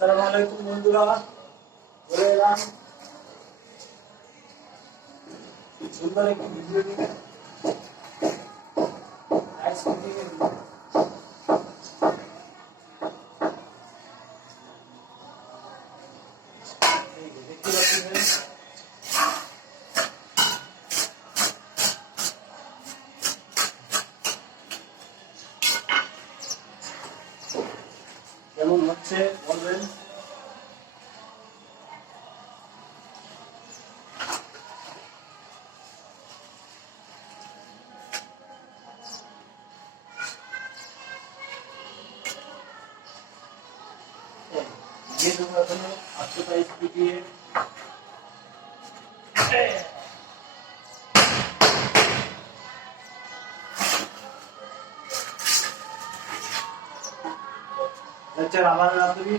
আসসালামু আলাইকুম বন্ধুরা, চলে এলাম সুন্দর একটি ভিডিও নিয়ে। দেখতে পাচ্ছেন কেমন হচ্ছে বলবেন। ये जो এখন 822 পিপিএ লেকচার আমার রাতুরি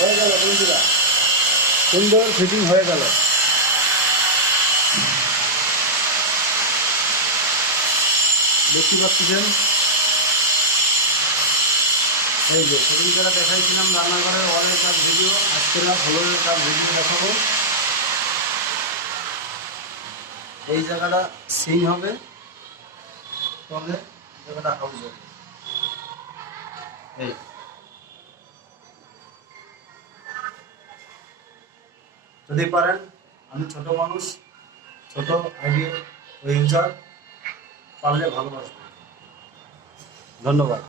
হয়ে গেল বন্ধুরা, সুন্দর ফিটিং হয়ে গেল। দেখতে পাচ্ছেন এই যে ফিটিং করা দেখাইছিলাম রান্নাঘরের ওয়ালের কাজ ভিডিও, আজকে না ফ্লোরের কাজ ভিডিও দেখাবো। এই জায়গাটা সিং হবে, তবে জায়গাটা হাউস হবে। এই যদি পারেন, আমি ছোট মানুষ, ছোট আইডিয়া ইউজার, পারলে ভালোবাসবো। ধন্যবাদ।